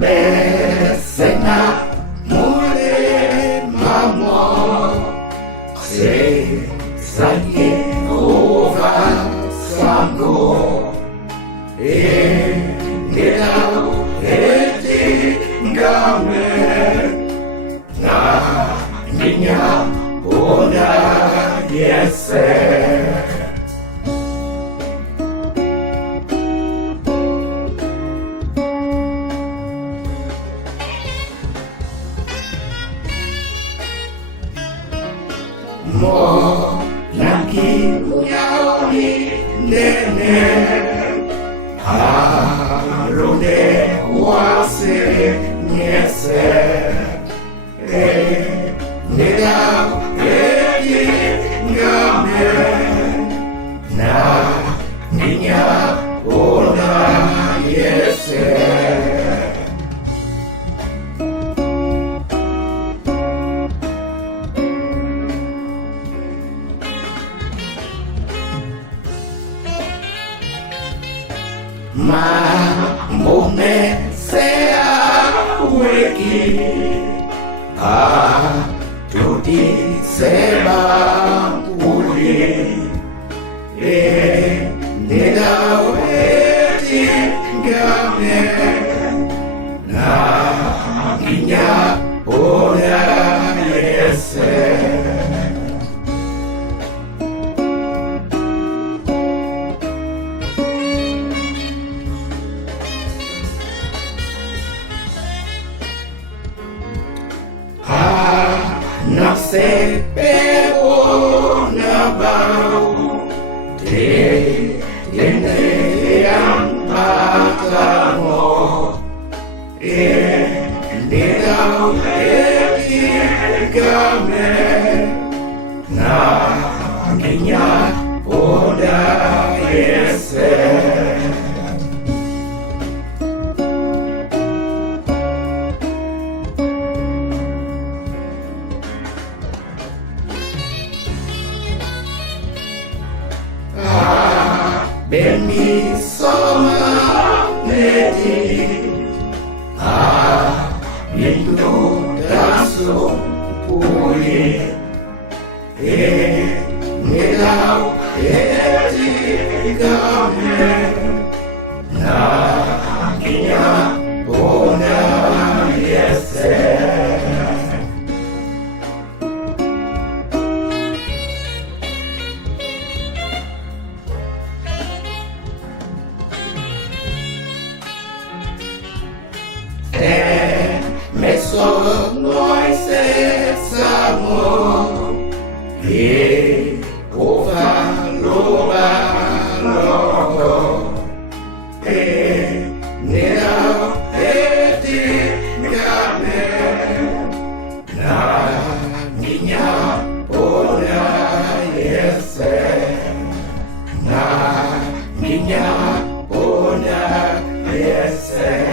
Besena mure mamo se sanye ova sango ngira eti ngame na ninya ona yese mo lagi nyawi nene harune wase nyese nida eti ngame na ninya ona yese ma mome sea weki tuti seba uli nida weti ngame na ninya ona yese na se pego na bau te yende ampatamo nida eti game na ninya ona yese Beni sama neti Yendo daso puli Nidau eti game na ninya ona yese messo noi sessamo ova loba logo nera eti game na ninya ona yese na ninya ona yese